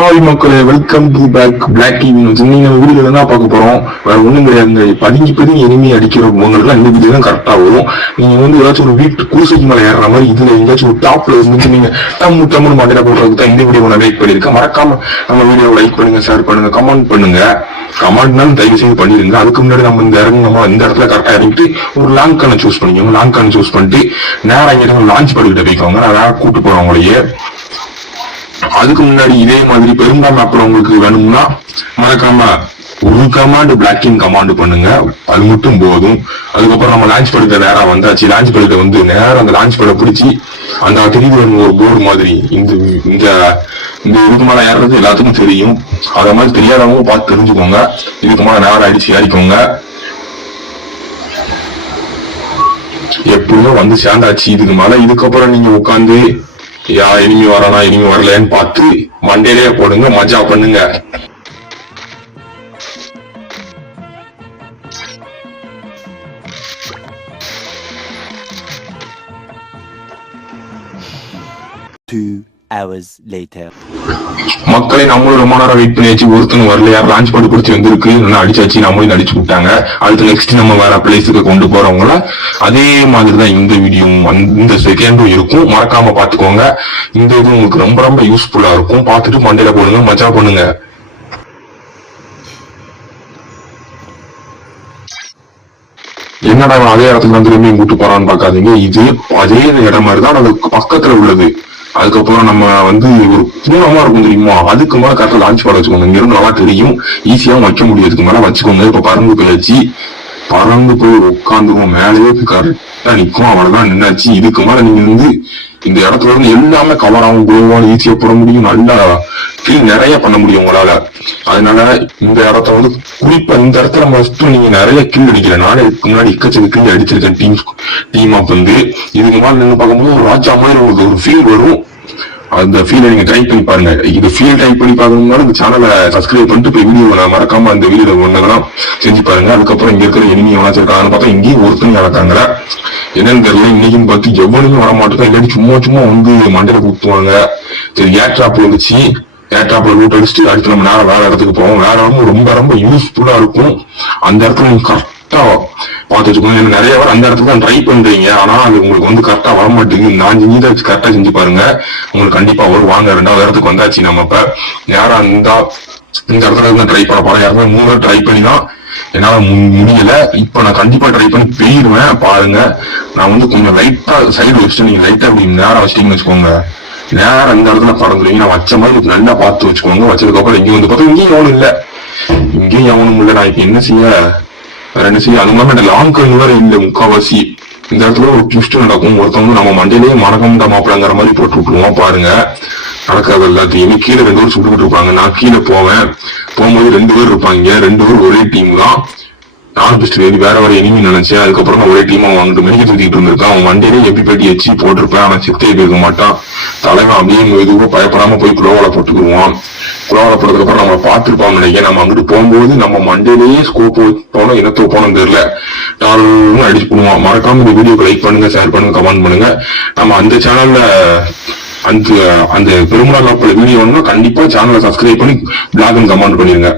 Hi மக்களே, welcome to back black TV. நீங்க வீடியோல என்ன பார்க்க போறோம்? வேற ஒண்ணும் கிடையாது. பதுங்கி எனிமி அடிக்கிற உங்களுக்கு இந்த வீடியோ தான் கரெக்டா வரும். நீங்க ஏதாச்சும் ஒரு வீட்டு குடிசைக்கு மேல ஏறுற மாதிரி இதுல எங்கேயாச்சும் ஒரு டாப்ல இருந்து நீங்க டம்முன்னு மாட்டில போடுறதுக்கு தான் இந்த வீடியோ நான் லைக் பண்ணிருக்கேன். மறக்காம நம்ம வீடியோ லைக் பண்ணுங்க, ஷேர் பண்ணுங்க, கமெண்ட் பண்ணுங்க. கமெண்ட்னாலும் தயவு செய்து பண்ணிருங்க. அதுக்கு முன்னாடி நம்ம இந்த இடத்துல கரெக்டா இறங்கிட்டு ஒரு லாங் கான சூஸ் பண்ணிக்கோங்க. லாங் கான சூஸ் பண்ணிட்டு நேரம் இங்க லான்ச் பண்ணிக்கிட்ட போய்க்கோங்க. நான் வேற கூட்டு போறேன் உங்களையே. அதுக்கு முன்னாடி இதே மாதிரி பெரும்பாலும் மேப்ல உங்களுக்கு வேணும்னா மறக்காம ஒரு கமாண்ட் பிளாக்கிங் கமாண்ட் பண்ணுங்க. அது மட்டும் போதும். அதுக்கப்புறம் நம்ம லான்ச் படுத்த நேரம் வந்தாச்சு. லான்ச் படுத்த வந்து நேரம் அந்த லான்ச் பட பிடிச்சி அந்த தெரியுது ஒரு போர்டு மாதிரி இந்த இதுக்கு மேல ஏறது எல்லாத்துக்கும் தெரியும். அத மாதிரி தெரியாதவங்க பார்த்து தெரிஞ்சுக்கோங்க. இதுக்கு மேல நேரம் அடிச்சு ஏறிக்கோங்க. எப்படியோ வந்து சேர்ந்தாச்சு. இதுக்கு மேல இதுக்கப்புறம் நீங்க உட்காந்து இனிமே வரானா இனிமே வரலன்னு பார்த்து மண்டேலே போடுங்க, மஜா பண்ணுங்க. மக்களை நம்மளும் ரொம்ப நேரம் வெயிட் பண்ணியாச்சு. ஒருத்தங்க வரல. யார் லான்ச் பண்ணி பிடிச்சி வந்திருக்கு, நல்லா அடிச்சாச்சு. நம்மளும் அடிச்சு விட்டாங்க. அடுத்து நெக்ஸ்ட் நம்ம வேற பிளேஸுக்கு கொண்டு போறவங்கள அதே மாதிரிதான் இந்த வீடியோ இந்த செகண்டும் இருக்கும். மறக்காம பாத்துக்கோங்க. இந்த இது உங்களுக்கு ரொம்ப ரொம்ப யூஸ்ஃபுல்லா இருக்கும். பார்த்துட்டு மண்டையில போடுங்க, மஜா பண்ணுங்க. என்னடா அதே இடத்துல வந்து திரும்பி கூட்டு போறான்னு பாக்காதீங்க. இது அதே இடம் மாதிரிதான் அதுக்கு பக்கத்துல உள்ளது. அதுக்கப்புறம் நம்ம வந்து ஒரு பூனமா இருக்கும் தெரியுமா, அதுக்கு மேல கரெக்டா லான்ச் பண்ண வச்சுக்கோங்க. இங்க இருந்து நல்லா தெரியும், ஈஸியாவும் வைக்க முடியாதுக்கு மேல வச்சுக்கோங்க. இப்ப பறந்து போயாச்சு. பறந்து போய் உட்காந்துருவோம். மேலேயே கரெக்டா நிக்கும். அவ்வளவுதான், நின்னாச்சு. இதுக்கு மேல நீங்க வந்து இந்த இடத்துல இருந்து எல்லாமே கவர் ஆகும். குளோவாலும் ஈஸியா போட முடியும். நல்லா கில் நிறைய பண்ண முடியும் உங்களால. அதனால இந்த இடத்த வந்து குறிப்பா இந்த இடத்துல ஃபர்ஸ்ட் நீங்க நிறைய கில் அடிக்கிற. நானே இதுக்கு முன்னாடி எக்கச்சக்க கில் அடிச்சிருக்கேன் டீம் ஆப் வந்து. இதுக்கு மேல நின்று பார்க்கும்போது ஒரு ராஜா மாதிரி உங்களுக்கு ஒரு ஃபீல் வரும். அந்த ஃபீலை நீங்க ட்ரை பண்ணி பாருங்க. இது ஃபீல் ட்ரை பண்ணி பாக்கணும்னாலும் இந்த சேனலை சப்ஸ்கிரைப் பண்ணிட்டு போய் வீடியோ மறக்காம அந்த வீடியோ ஒன்னதெல்லாம் செஞ்சு பாருங்க. அதுக்கப்புறம் இங்க இருக்கிற எனிமி எவ்வளவு வச்சிருக்காங்கன்னு பார்த்தா இங்கேயும் ஒருத்தங்க நடக்காங்க. என்னன்னு தெரியல. இன்னைக்குன்னு பார்த்து எவ்வளவுமே வர மாட்டேங்க. இல்லாட்டி சும்மா வந்து மண்டையில குத்துவாங்க. சரி, ஏர் டிராப் வந்துச்சு. ஏர் டிராப்ல ரூட் அடிச்சுட்டு அடுத்து நம்ம நேரம் வேற இடத்துக்கு போவோம். வேற இடமும் ரொம்ப ரொம்ப யூஸ்ஃபுல்லா இருக்கும். அந்த இடத்துல நீங்க கரெக்டா பார்த்து வச்சுக்கோங்க. ஏன்னா நிறைய பேர் அந்த இடத்துல தான் ட்ரை பண்றீங்க. ஆனா அது உங்களுக்கு வந்து கரெக்டா வர மாட்டேங்குது. நான் செஞ்சதை வச்சு கரெக்டா செஞ்சு பாருங்க. உங்களுக்கு கண்டிப்பா வரும். வாங்க, ரெண்டாவது இடத்துக்கு வந்தாச்சு. நம்ம இப்ப யாரும் இந்த இடத்துல இருந்து ட்ரை பண்ண போறேன். யாருமே 3 ட்ரை பண்ணி தான் என்னால முடியல. இப்ப நான் கண்டிப்பா ட்ரை பண்ணி போயிருவேன். பாருங்க, நான் வந்து கொஞ்சம் லைட்டா சைடு வச்சுட்டு நீங்க லைட்டா அப்படி நேரம் வச்சிட்டீங்கன்னு வச்சுக்கோங்க. நேரம் இந்த இடத்துல பறந்துருவீங்க. நான் வச்ச மாதிரி நல்லா பார்த்து வச்சுக்கோங்க. வச்சதுக்கு அப்புறம் இங்க வந்து பார்த்தா இங்கேயும் எவனும் இல்ல. இங்கேயும் எவனும் இல்ல. நான் இப்ப என்ன செய்ய அது மாதிரி லாங் கன் வேற இல்ல. முக்காவாசி இந்த இடத்துல ஒரு ட்விஸ்ட் நடக்கும். ஒருத்தவங்க நம்ம மண்டையிலேயே மணக்கம்டா மாப்பிளங்கிற மாதிரி போட்டு விட்டுருவோம். பாருங்க, நடக்காது எல்லாத்தையுமே. கீழே 2 பேர் சுட்டுக்கிட்டு இருப்பாங்க. நான் கீழே போகும்போது 2 பேர் இருப்பாங்க. 2 பேர் ஒரே டீம் தான். நானும் பிஸ்ட் வேற எனிமி நினைச்சேன். அதுக்கப்புறம் நான் ஒரே டீம் வாங்கிட்டு மெடிக்க தூக்கிட்டு இருந்திருக்கான். அவன் மண்டையிலே எப்படி பேட்டி வச்சு போட்டிருப்பேன். ஆனா செத்தே இருக்க மாட்டான். தலைவன் அப்படியே எதுவும் பயப்படாம போய் குளோவால போட்டுக்குருவான். குளோவால போட்டதுக்கு அப்புறம் நம்ம பார்த்துருப்பான் நினைக்க. நம்ம அங்கிட்டு போகும்போது நம்ம மண்டையிலேயே ஸ்கோப் போனோம், இனத்தை போனோம் தெரியல, டாலும் அடிச்சு போடுவான். மறக்காம இந்த வீடியோக்கு லைக் பண்ணுங்க, ஷேர் பண்ணுங்க, கமெண்ட் பண்ணுங்க. நம்ம அந்த சேனல்ல அந்த பெருமாள் வீடியோ கண்டிப்பா சேனலை சப்ஸ்கிரைப் பண்ணி பிளாக் கமெண்ட் பண்ணிருங்க.